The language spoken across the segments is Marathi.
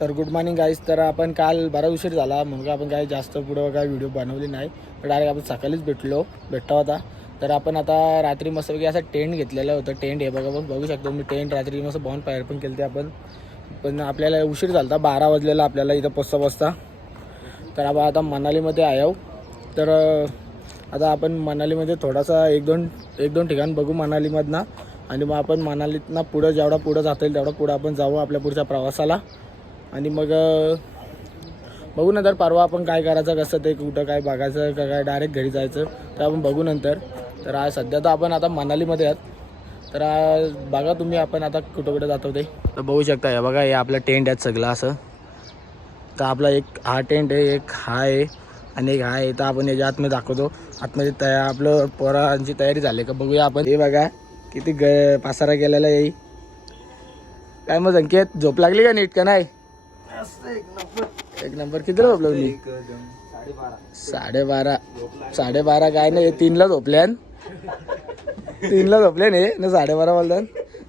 तर गुड मॉर्निंग गाईज. तर आपण काल बराच उशीर झाला म्हणून आपण काही जास्त पुढं काही व्हिडिओ बनवली नाही. तर डायरेक्ट आपण सकाळीच भेटता होता. तर आपण आता रात्री मस्तपैकी असं टेंट घेतलेलं होतं. टेंट हे बघू शकतो मी. टेंट रात्री मस्त बॉन फायर पण केलं ते आपण. पण आपल्याला उशीर झाला, 12 वाजलेला आपल्याला इथं पोचता. तर आपण आता मनालीमध्ये आहे. तर आता आपण मनालीमध्ये थोडासा एक दोन ठिकाण बघू मनालीमधनं. आणि मग आपण मनालीतनं पुढं जेवढा पुढं जाता येईल तेवढा पुढं आपण जाऊ आपल्या पुढच्या प्रवासाला. आणि मग बघू नंतर परवा आपण काय करायचं, कसं ते कुठं काय बघायचं का काय डायरेक्ट घरी जायचं तर आपण बघू नंतर. तर आज सध्या तर आपण आता मनालीमध्ये आहात. तर बघा तुम्ही आपण आता कुठं जातो ते. तर बघू शकता हे बघा, हे आपलं टेंट आहेत सगळं असं. तर आपला एक हा टेंट आहे, एक हा आहे आणि एक हा आहे. तर आपण याच्या आतमध्ये दाखवतो. आतमध्ये आपलं पोरांची तयारी झाली का बघूया आपण. हे बघा किती पासारा केलेला आहे. काय मग संकेत, झोप लागली का नीट का नाही? एक नंबर. कितीला झोपली? 12:30 काय नाही, 3ला झोपल्यान. 3ला झोपले नाही ना, 12:30 बोलतात.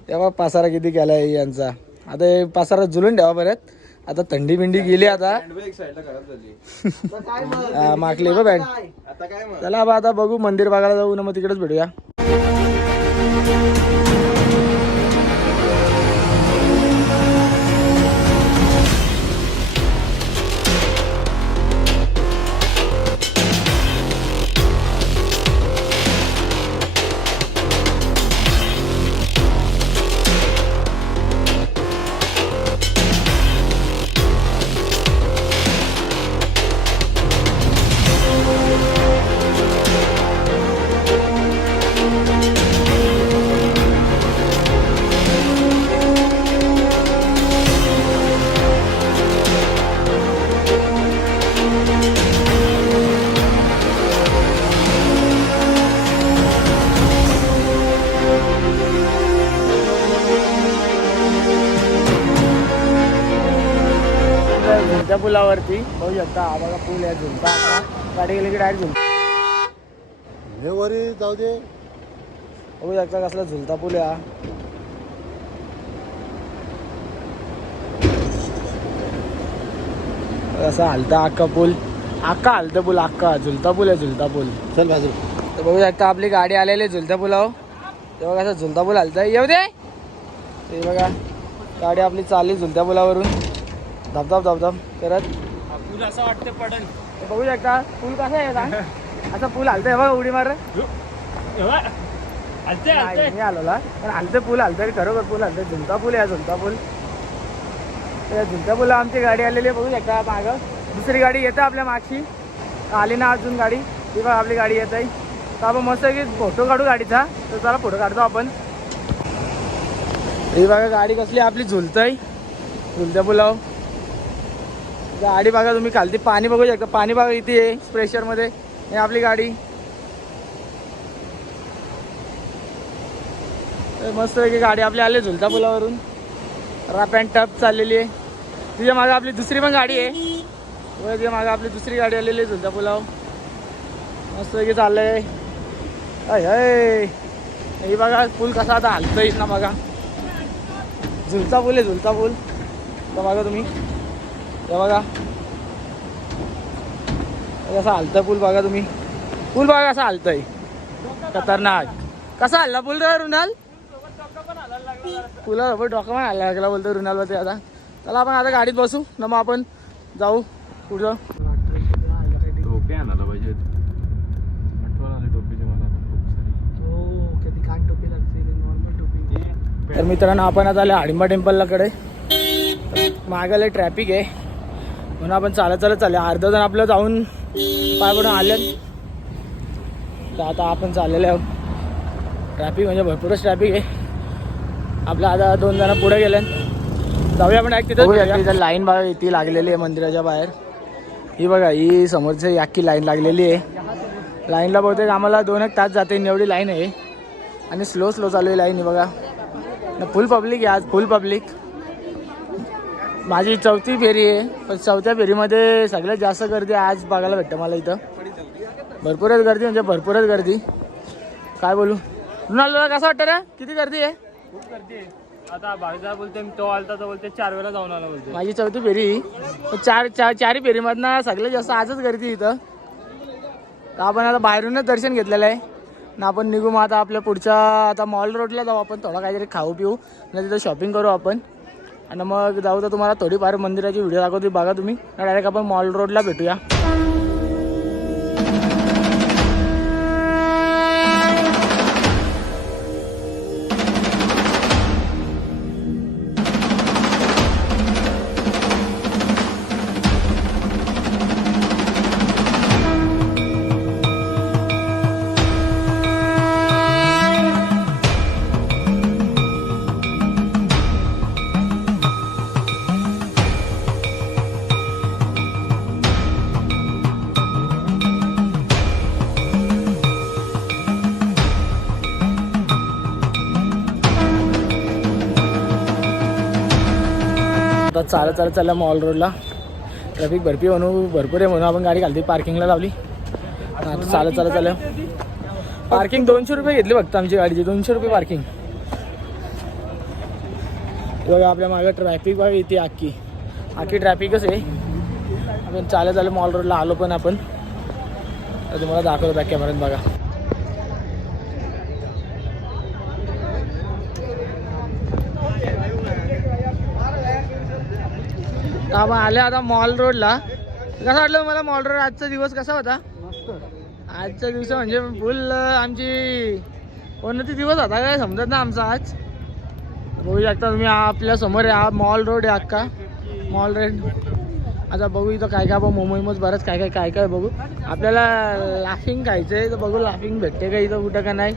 तेव्हा पासारा किती केला आहे यांचा. आता हे पासारा झुलून ठेवा परत. आता थंडी बिंडी गेली आता. मागली बघ बँड. चला आता बघू, मंदिर बघायला जाऊ ना, मग तिकडेच भेटूया. झुलत्या पुलावरती बघू शकता. हा बघा पूल आहे झुलता. गाडी गेली की डायरेक्ट झुलता. वरी जाऊ दे. बघू शकता कसला झुलता पूल आहे हा. असा हलता अख्खा पूल. अख्खा हलता पूल, अख्खा झुलता पूल आहे. झुलता पूल. चल बाजू. तर बघू शकता आपली गाडी आलेली झुलत्या पुलावर. तेव्हा कसं झुलता पूल हलता. येऊ दे. ते बघा गाडी आपली चालली झुलत्या पुलावरून धबधब करत. पूल असं वाटतं पडन. बघू शकता पूल कसा आहे का. असा पूल हलतंय बघा, उडी मार. नाही आलोला पण हलते पूल हलतंय, खरोखर पूल हलतंय. झुलता पूल आहे, झुलता पूल. त्या झुलत्या पुला आमची गाडी आलेली आहे. बघू शकता मागं दुसरी गाडी येते आपल्या मागची. आली ना अजून गाडी. ती बघा आपली गाडी येत आहे. तर आपण मस्त की फोटो काढू गाडीचा. तर चला फोटो काढतो आपण. ही बघा गाडी कसली आपली झुलतंय झुलत्या पुलाव. गाडी बघा तुम्ही, खालती पाणी बघू शकता. पाणी बघा इथे आहे प्रेशरमध्ये. हे आपली गाडी मस्त की गाडी आपली आली झुलता पुलावरून. रॅप अँड टप चाललेली आहे. तिच्या मागं आपली दुसरी पण गाडी आहे. तिच्या मागं आपली दुसरी गाडी आलेली आहे झुलता पुलाव. मस्त की चाललंय. अय ही बघा पूल कसा आता हलतोय ना बघा. झुलता पूल आहे, झुलता पूल. तर बघा तुम्ही, हे बघा कसा हलतंय पूल. बघा तुम्ही पूल बघा कसा हलतंय. खतरनाक. कसा हल्ला पूल रे रुणाल. पुलासोबत डोका पण हल्ला लागला बोलतो रुणालवरती. आता चला आपण आता गाडीत बसू ना, मग आपण जाऊ पुढं. टोपी आणायला पाहिजे. आठवण आली टोपीची मला खूप सारी. कधी कान टोपी लागते, नॉर्मल टोपी. तर मित्रांनो आपण आता आले हाडिंबा टेम्पलकडे. मागायला ट्रॅफिक आहे म्हणून आपण चालत चालले. अर्धा जण आपलं जाऊन पाय पडून आले. तर आता आपण चाललेले आहोत. ट्रॅफिक म्हणजे भरपूरच ट्रॅफिक आहे. आपल्या आता 2 जण पुढे गेले. जाऊया आपण तिथं. लाईन बघा इथे लागलेली आहे मंदिराच्या बाहेर. ही बघा ही समोरची अख्खी लाईन लागलेली आहे. लाईनला बहुतेक आम्हाला 2-1 तास जाते एवढी लाईन आहे. आणि स्लो चालू आहे लाईन. ही बघा फुल पब्लिक आहे आज, फुल पब्लिक. माझी 4थी फेरी आहे. पण 4थ्या फेरीमध्ये सगळ्यात जास्त गर्दी आज बघायला भेटतं मला इथं. भरपूरच गर्दी म्हणजे भरपूरच गर्दी. काय बोलू. रुणाल कसा वाटतं रे, किती गर्दी आहे? खूप गर्दी आहे. आता भाईजा बोलते तो आलता तर बोलते 4 वेळा जाऊन आला बोलते. माझी 4थी फेरी. चारही फेरीमधनं सगळ्यात जास्त आजच गर्दी इथं. तर आपण आता बाहेरूनच दर्शन घेतलेलं आहे ना. आपण निघू मग आता आपल्या पुढच्या आता मॉल रोडला जाऊ आपण. थोडा काहीतरी खाऊ पिऊ ना, तिथं शॉपिंग करू आपण आणि मग जाऊ. तर तुम्हाला थोडीफार मंदिराची व्हिडिओ दाखवते बघा तुम्ही. डायरेक्ट आपण मॉल रोडला भेटूया. आता चालत चाललं मॉल रोडला. ट्रॅफिक भरपूर आहे म्हणून आपण गाडी घालते पार्किंगला लावली. आता चालत चाललं. पार्किंग 200 रुपये घेतली फक्त आमची गाडीची. 200 रुपये पार्किंग. बघा आपल्या मागं ट्रॅफिक बघा इथे आखी ट्रॅफिकच आहे. आपण चालत मॉल रोडला आलो पण आपण. तर तुम्हाला दाखवतो बॅक कॅमेऱ्यात बघा. आपण आले आता मॉल रोडला. कसं वाटलं मला मॉल रोड आजचा दिवस कसा होता? आजचा दिवस म्हणजे फुल आमची कोणता दिवस होता काय समजत ना आमचा आज. बघू शकता तुम्ही आपल्या समोर आहे हा मॉल रोड आहे अख्खा मॉल रोड. आता बघू इथं काय काय बघू मोमोज बरंच काय काय बघू. आपल्याला लाफिंग खायचं आहे तर बघू लाफिंग भेटते का इथं कुठं का नाही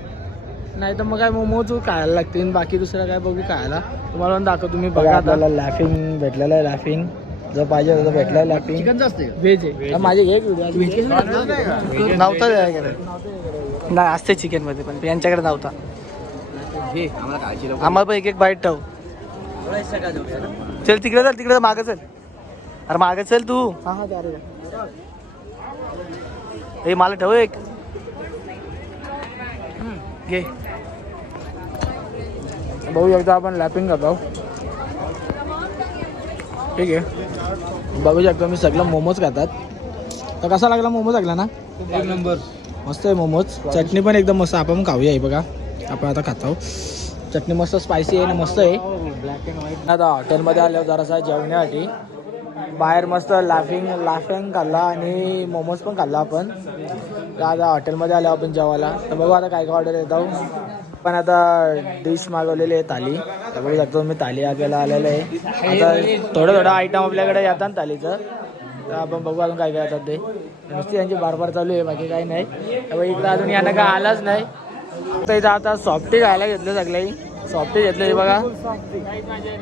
तर मग काय मोमोज खायला लागतील. बाकी दुसरं काय बघू खायला तुम्हाला दाखव. तुम्ही बघा आपल्याला लाफिंग भेटलेलं आहे. लाफिंग जर पाहिजे तर भेटलं आहे. लाफिंग चिकन जास्त व्हेज आहे. माझे एक व्हिडिओ नव्हता नाही असते चिकनमध्ये पण यांच्याकडे नव्हता. आम्हाला पण एक बाईट ठेव. चल तिकडे मागं चल. अरे मागं चल तू. हा हे मला ठेव एक घे. बघू एकदा आपण लॅपिंग करतो. ठीक आहे बघू शकतो मी सगळं मोमोज खातात. तर कसा लागला मोमोज लागला ना? 1 नंबर मस्त आहे मोमोज. चटणी पण एकदम मस्त. आपण खाऊया हे बघा. आपण आता खातो. चटणी मस्त स्पायसी आहे ना मस्त आहे. आता हॉटेलमध्ये आल्यावर जरासा जेवण्यासाठी बाहेर मस्त लाफिंग खाल्ला आणि मोमोज पण खाल्ला आपण. आता हॉटेलमध्ये आलो आपण जेवायला. तर बघू आता काय ऑर्डर येतो. पण आता डिश मागवलेली आहे थाली. तर बघू शकतो मी थाली आपल्याला आलेलं आहे. आता थोडं आयटम आपल्याकडे येतात थालीचं. तर आपण बघू अजून काय येतात ते. नुसती यांची बार चालू आहे बाकी काही नाही. तर इकडं अजून यांना काय आलाच नाही. तर इथं आता सॉफ्टी खायला घेतलं सगळ्याही. सॉफ्टी घेतली बघा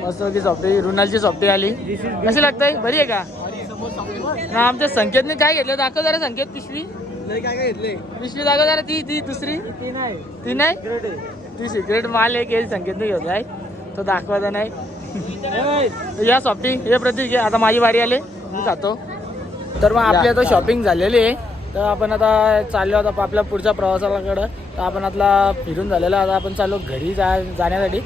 मस्त ती सॉफ्टी. रुणालची सॉफ्टी आली. कशी लागतंय? बरी आहे का? ना आमच्या संकेतने काय घेतलं दाखव जरा. संकेत पिशवी पिशवी दाखव जरा. ती दुसरी ती नाही ती सिक्रेट माल आहे की संकेतने घेतलाय तो दाखवायचा नाही. या सॉफ्टी हे प्रतीक आता माझी बारी आली मी खातो. तर मग आपली आता शॉपिंग झालेली आहे. तर आपण आता चाललो आता आपल्या पुढच्या प्रवासाकडं. तर आपण आता फिरून झालेलं. आता आपण चाललो घरी जाण्यासाठी.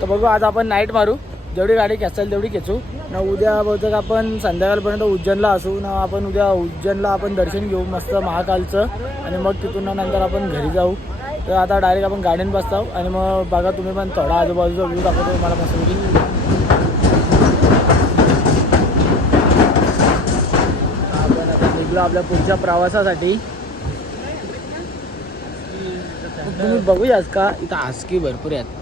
तर बघू आज आपण नाईट मारू. जेवढी गाडी खेचाल तेवढी खेचू ना. उद्या बहुतेक आपण संध्याकाळपर्यंत उज्जैनला असू ना. आपण उद्या उज्जैनला आपण दर्शन घेऊ मस्त महाकालचं आणि मग तिथून नंतर आपण घरी जाऊ. तर आता डायरेक्ट आपण गाडीने बसतो आणि मग बघा तुम्ही पण थोडा आजूबाजूचा व्ह्यू दाखवतो मला मस्तपैकी. आपण आता निघलो आपल्या पुढच्या प्रवासासाठी. तुम्ही बघूयाच का इथं आसकी भरपूर आहेत.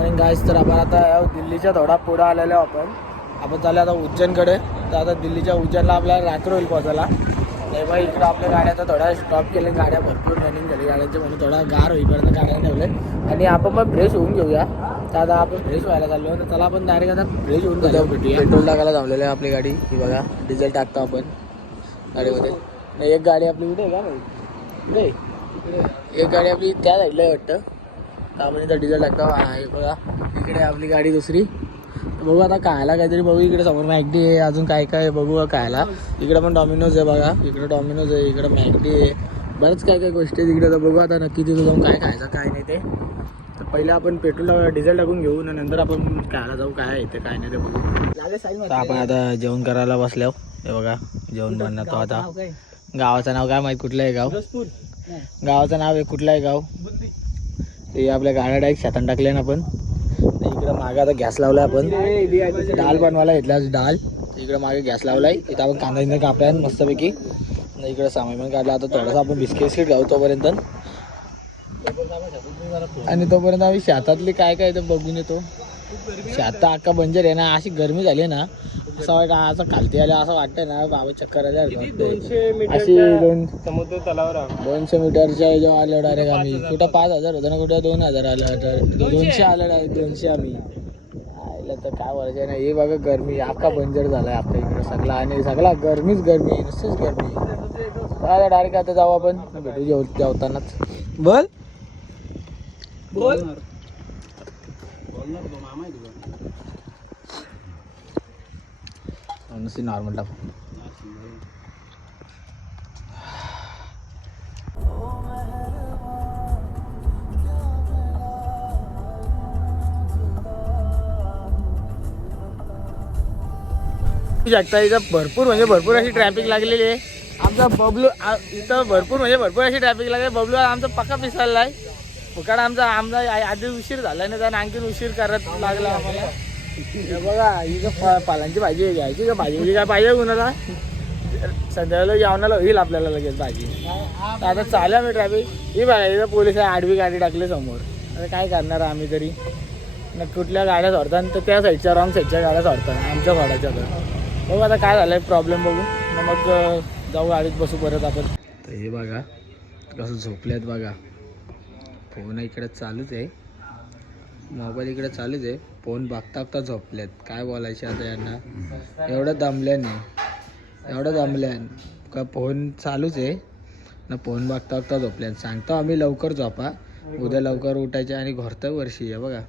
Morning guys. तर आपण आता दिल्लीच्या थोडा पुढं आलेलो आपण चाललो आता उज्जैनकडे. तर आता दिल्लीच्या उज्जैनला आपल्याला रात्र होईल पोहोचायला. तेव्हा इकडं आपल्या गाड्या आता थोडा स्टॉप केले, गाड्या भरपूर रनिंग झाली गाड्यांचे, म्हणून थोडा गार होईपर्यंत गाड्या ठेवले आणि आपण पण फ्रेश होऊन घेऊया. तर आता आपण फ्रेश व्हायला चाललो. तर चला आपण डायरेक्ट आता फ्रेश होऊन जाऊ. पेट्रोल टाकायला जमलेलं आहे आपली गाडी. ही बघा डिझेल टाकतो आपण गाडीमध्ये. नाही एक गाडी आपली कुठे आहे का नाही, एक गाडी आपली त्या साईडला आहे वाटतं. तर आपण इथं डिझेल टाकतो. हे बघा इकडे आपली गाडी दुसरी. बघू आता खायला काहीतरी बघू. इकडे समोर मॅकडी आहे, अजून काय काय बघू खायला. इकडे पण डॉमिनोज आहे बघा, इकडे डॉमिनोज आहे, इकडे मॅकडी आहे, बरंच काय काय गोष्टी आहेत इकडे. तर बघू आता नक्की तिथं जाऊन काय खायचं काय नाही ते. तर पहिले आपण पेट्रोल डिझेल टाकून घेऊ, नंतर आपण खायला जाऊ काय आहे ते काय नाही ते बघू. तर आपण आता जेवण करायला बसल्यावर हे बघा जेवण बनवतो आता. गावाचं नाव काय माहीत, कुठलं आहे गाव, गावाचं नाव आहे कुठलं आहे गाव ते. आपल्या गाड्या डायरेक्ट शेतात टाकले ना आपण. इकडं मागे आता गॅस लावलाय आपण, डाल बनवायला घेतला डाल. इकडे मागे गॅस लावलाय, इथं आपण कांदा इंदा कापलाय मस्तपैकी. इकडे सामान पण काढला. आता थोडंसं आपण बिस्किट खाऊ तोपर्यंत, आणि तोपर्यंत आम्ही शेतातली काय काय ते बघून येतो. शेतात अख्खा बंजर आहे ना, अशी गरमी झाली ना, असं वाटतं असं खालती आल्या असं वाटतंय ना बाबा चक्कर आल्या. अशी समुद्र तलावर 200 मीटरच्या जेव्हा आलो डायरेक्ट आम्ही. कुठं 5,000 होतं ना, कुठं 2,000 आलं, 200 आलं डायरेक्ट 200 आम्ही आयला. तर काय बोलायचं नाही. हे बघा गरमी अख्खा बंजर झालाय आपल्या इकडं सगळा, आणि सगळा गरमीच गरमी, नुसतीच गरमी. आता डायरेक्ट आता जाऊ आपण, भेटू जेवतानाच. बोल बोल नुसती नॉर्मल टाक. शकता इथं भरपूर म्हणजे भरपूर अशी ट्रॅफिक लागलेली आहे. आमचा बबलू इथं भरपूर म्हणजे भरपूर अशी ट्रॅफिक लागली. बबलू आमचा पक्का पिसाळला आहे. फुकाड आमचा आधी उशीर झाला ना, त्यानं आणखीन उशीर करत लागला आम्हाला. बघा ही पालांची भाजी घ्यायची का, भाजी काय पाहिजे कुणाला, संध्याकाळी जेवणाला होईल आपल्याला लगेच भाजी. तर आता चालू मी ट्रॅफिक. ही बघा इथं पोलीस आडवी गाडी टाकली समोर. आता काय करणार आम्ही तरी ना, कुठल्या गाड्या सोडतात तर त्या साईडच्या रॉंग साईडच्या गाड्या सोडतात आमच्या घोड्याच्या. तर बघू आता काय झालं आहे प्रॉब्लेम बघू, मग जाऊ गाडीत बसू परत आपण. तर हे बघा कसं झोपलेत बघा. फोन इकडे चालूच आहे, मोबाईल इकडे चालूच आहे, फोन बघता बघता झोपलेत. काय बोलायचे आता यांना, एवढं दमल्यान का फोन चालूच आहे ना, फोन बघता बघता झोपल्यान. सांगतो आम्ही लवकर झोपा, उद्या लवकर उठायचे आणि घोरतं वर्षी आहे बघा.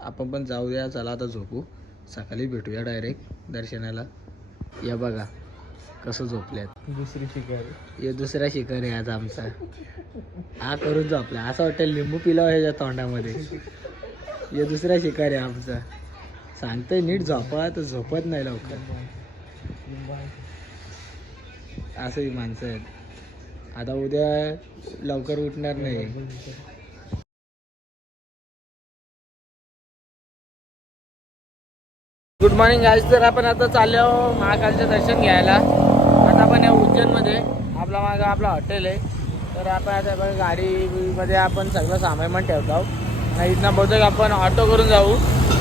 आपण पण जाऊ द्या, चला आता झोपू, सकाळी भेटूया डायरेक्ट दर्शनाला. या बघा कसं झोपल्यात. दुसरी शिकार, हे दुसरा शिकार आहे आज आमचा. हा करून झोपला, असं वाटतं लिंबू पिलाव ह्याच्या तोंडामध्ये. हे दुसरा शिकार आहे आमचा. सांगतोय नीट झोपा तर झोपत नाही लवकर. असंही माणसं आहेत. आता उद्या लवकर उठणार नाही. Good morning guys. तर आपण आता चाललो महाकालचं दर्शन घ्यायला. आता आपण या उज्जैनमध्ये आपला मागं आपला हॉटेल आहे. तर आपण आता बघा गाडीमध्ये आपण सगळं सामान पण ठेवतो आहोत. इथनं बहुतेक आपण ऑटो करून जाऊ,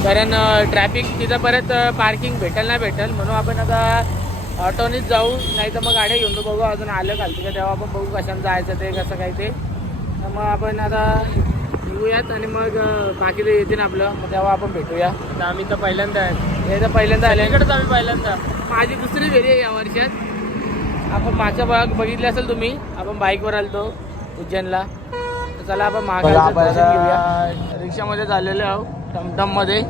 कारण ट्रॅफिक तिथं परत पार्किंग भेटेल नाही भेटेल, म्हणून आपण आता ऑटोनीच जाऊ. नाही तर मग गाड्या घेऊन तो बघू अजून आलं खालती का, तेव्हा आपण बघू कशानं जायचं ते कसं काय ते. तर मग आपण आता निघूयात आणि मग बाकी ते येतील आपलं, मग तेव्हा आपण भेटूया. आता आम्ही तर पहिल्यांदा आहे, हे तर पहिल्यांदा आले. इकडेच आम्ही पहिल्यांदा. माझी दुसरी फेरी आहे या वर्षात. आपण मागच्या भाग बघितले असेल तुम्ही, आपण बाईकवर आलतो उज्जैनला. तर चला आपण महाकालचं दर्शन घेऊया. रिक्षामध्ये चाललेलो आहोत, टमटममध्ये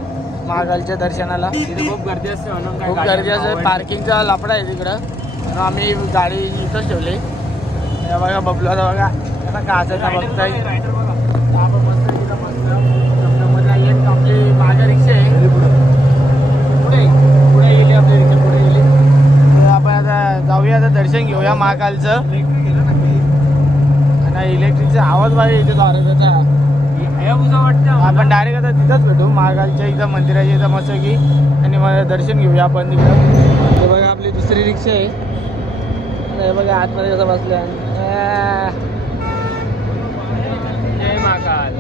महाकालच्या दर्शनाला. तिथे खूप गर्दी असते म्हणून खूप गर्दी असते, पार्किंगचा लफडा आहे तिकडं, म्हणून आम्ही गाडी इथंच ठेवली. बघा बबलू आता बघा आता काचाचा बघताय. आपण मस्त तिथं मस्त टमटममध्ये आली. आपली माझ्या रिक्षा आहे पुढे गेली, आपली रिक्षा पुढे गेली. तर आपण आता जाऊया, आता दर्शन घेऊया महाकालचं. आणि इलेक्ट्रिकचा आवाज बाहेर येते जोराचा. वाटतं आपण डायरेक्ट आता तिथंच भेटू महाकालच्या इथं मंदिराच्या इथं मस्त की, आणि मला दर्शन घेऊया आपण तिकडं. हे बघा आपली दुसरी रिक्षा आहे. हे बघा आतमध्ये कसं बसल्या. जय महाकाल.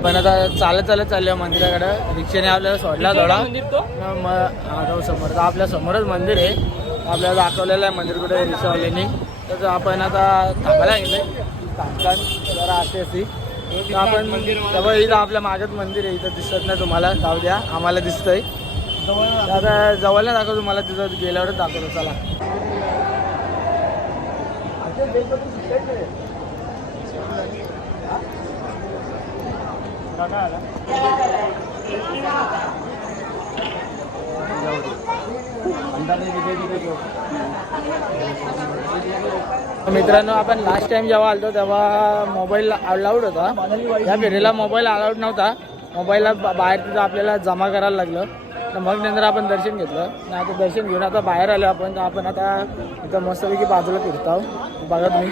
आपण आता चालत चाललो मंदिराकडे. रिक्षाने आपल्याला सोडला थोडा मंदिर तो समोर आपल्या समोरच मंदिर आहे. आपल्याला दाखवलेलं आहे मंदिर कुठे रिक्षावाल्याने. तर आपण आता थांबायला गेलोय थांबतान जरा अशी तर आपण जवळ इथं आपल्या मागत मंदिर आहे. इथं दिसत नाही तुम्हाला, जाऊ द्या आम्हाला दिसतंय. आता जवळ नाही दाखवतो तुम्हाला, तिथं गेल्यावरच दाखवतो. चला मित्रांनो, आपण लास्ट टाइम जेव्हा आलतो तेव्हा मोबाईल अलाउड होता. या फेरीला मोबाईल अलाउड नव्हता. मोबाईलला बाहेर तिथं आपल्याला जमा करायला लागलं. तर मग नंतर आपण दर्शन घेतलं. आता दर्शन घेऊन आता बाहेर आलो आपण. तर आपण आता इथं मस्तपैकी बाजूला फिरतो. बघा तुम्ही.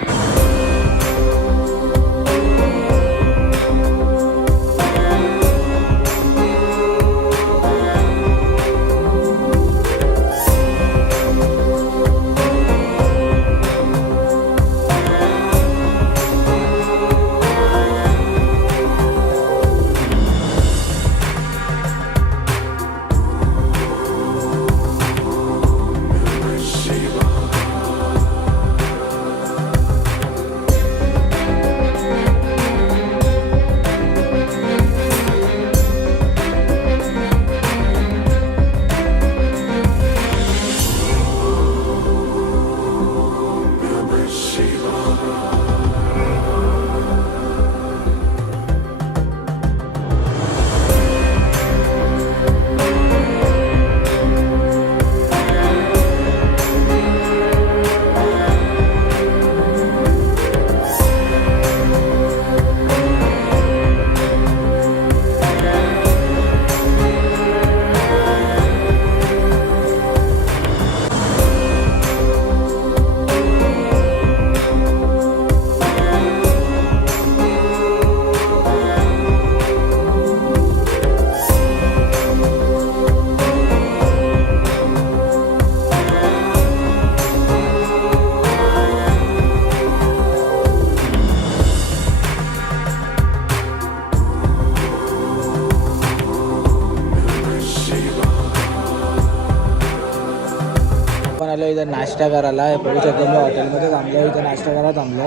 आलो इथं नाश्ता करायला. बघू शकतो मी हॉटेलमध्ये थांबलो. इथं नाश्ता करायला थांबलो.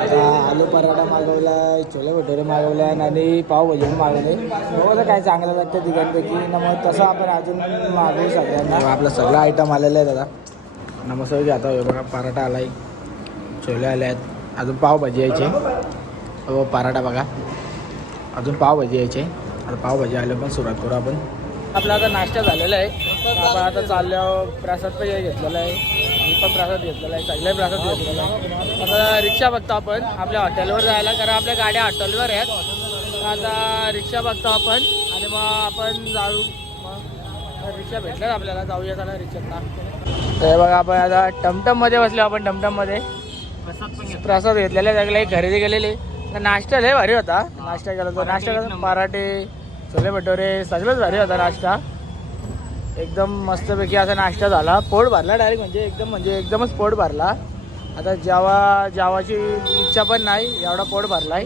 आता आलू पराठा मागवला, छोले भटुरे मागवले आणि पावभाजी मागवले. बघा काय चांगलं लागतं तिघांपैकी ना. मग तसं आपण अजून मागवू सगळ्यांना. आपलं सगळं आयटम आलेलं आहे दादा. नमस्कार आता हो बघा पराठा आला आहे, छोले आले आहेत, अजून पावभाजी यायचे. हो पराठा बघा, अजून पावभाजी यायचे. आता पावभाजी आले पण सुरुवात करू आपण. आपला आता नाश्ता झालेला आहे. आपण आता चालल्यावर प्रसाद पण घेतलेला आहे. मी पण प्रसाद घेतलेला आहे, सगळे प्रसाद घेतलेला आहे. आता रिक्षा बघतो आपण आपल्या हॉटेलवर जायला, कारण आपल्या गाड्या हॉटेलवर आहेत. आता रिक्षा बघतो आपण आणि मग आपण जाऊ. मग रिक्षा भेटल्यात आपल्याला, जाऊया चला रिक्षातला. तर बघा आपण आता टमटममध्ये बसलो. आपण टमटममध्ये प्रसाद घेतलेला, सगळे खरेदी केलेली. नाश्ता लय भारी होता. नाश्ता केला होता, नाश्ता केला पराठे, छोले भटुरे सगळंच भारी होता नाश्ता. एकदम मस्तपैकी असा नाश्ता झाला. पोट भरला डायरेक्ट, म्हणजे एकदमच पोट भरला. आता जेवाची इच्छा पण नाही, एवढा पोट भरलाय.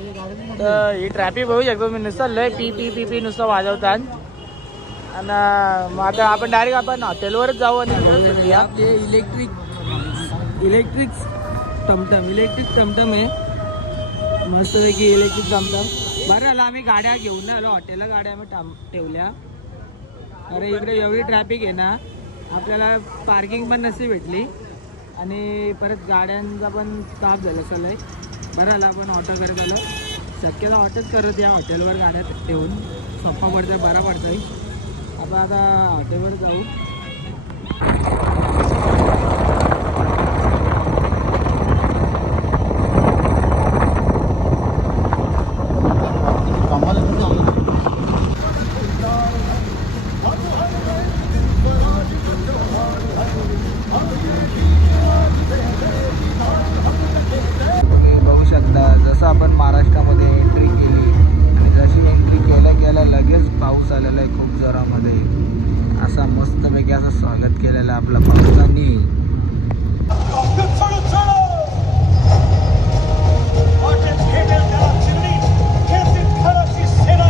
तर ही ट्रॅफिक बघू शकतो मी, नुसतं लय पी पी पी पी नुसतं वाजवतात. आणि मग आता आपण डायरेक्ट आपण हॉटेलवरच जाऊ आणि आपले इलेक्ट्रिक टमटम आहे मस्तपैकी. इलेक्ट्रिक टमटम बरं आलं. आम्ही गाड्या घेऊन आलो हॉटेलला, गाड्या आम्ही ठेवल्या. अरे इकडे एवढी ट्रॅफिक आहे ना, आपल्याला पार्किंग पण नसती भेटली आणि परत गाड्यांचा पण ताप झाला सलय. बरं आलं आपण ऑटो करत आलो. शक्यतो ऑटोच करत या हॉटेलवर गाड्या ठेवून, सोपा पडतं, बरा पडतंय. आपण आता हॉटेलवर जाऊ. जसं आपण महाराष्ट्रामध्ये एंट्री केली आणि जशी एंट्री केल्या लगेच पाऊस आलेला आहे खूप जोरामध्ये. असा मस्तपैकी असं स्वागत केलेलं आहे आपल्या पावसाने. सेना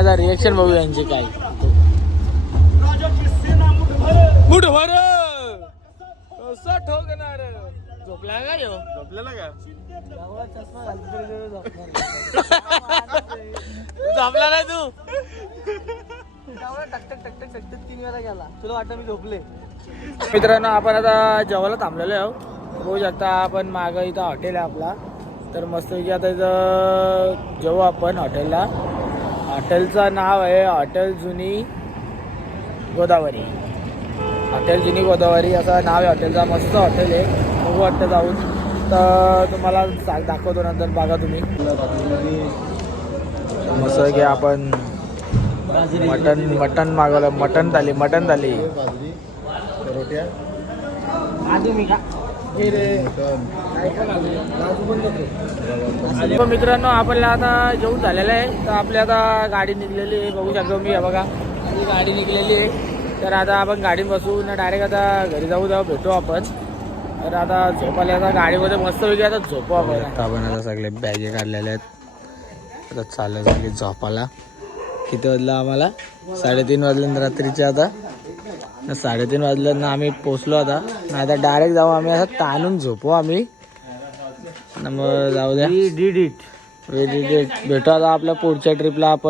आता रिएक्शन बघू यांची काय. मुठभर कसं ठोकणार. झोपला का यो? झोपलेला का? झोपला नाही तू? तुला वाटतं मी झोपले. मित्रांनो आपण आता जेवायला थांबलेलो आहे. बघू शकता आपण मागं इथं हॉटेल आहे आपला. तर मस्तपैकी आता इथं जेवू आपण हॉटेलला. हॉटेलचं नाव आहे हॉटेल जुनी गोदावरी. हॉटेल जुनी गोदावरी असं नाव आहे हॉटेलचा. मस्त हॉटेल आहे. बघू वाटतं जाऊन तर तुम्हाला दाखवतो नंतर. बघा तुम्ही. मस्त की आपण मटन मागवलं. मटन थाली रोट्या मित्रांनो आपल्याला आता जेवण झालेलं आहे. तर आपल्या आता गाडी निघलेली आहे. बघू शकतो मी. हे बघा ही गाडी निघलेली आहे. तर आता आपण गाडीत बसून डायरेक्ट आता घरी जाऊ. तेव्हा भेटू आपण. तर आता झोपायला आता गाडीमध्ये मस्त वेगळी आता झोपू आपण. आता सगळे बॅगे काढलेले आहेत. आता चाललं सगळे झोपायला. किती वाजलं आम्हाला? 3:30 वाजल्यानंतर रात्रीचे. आता 3:30 वाजल्यानं आम्ही पोचलो. आता नाही आता डायरेक्ट जाऊ आम्ही. असं ताणून झोपू आम्ही. मग जाऊ द्या. भेटू आता आपल्या पुढच्या ट्रिपला आपण.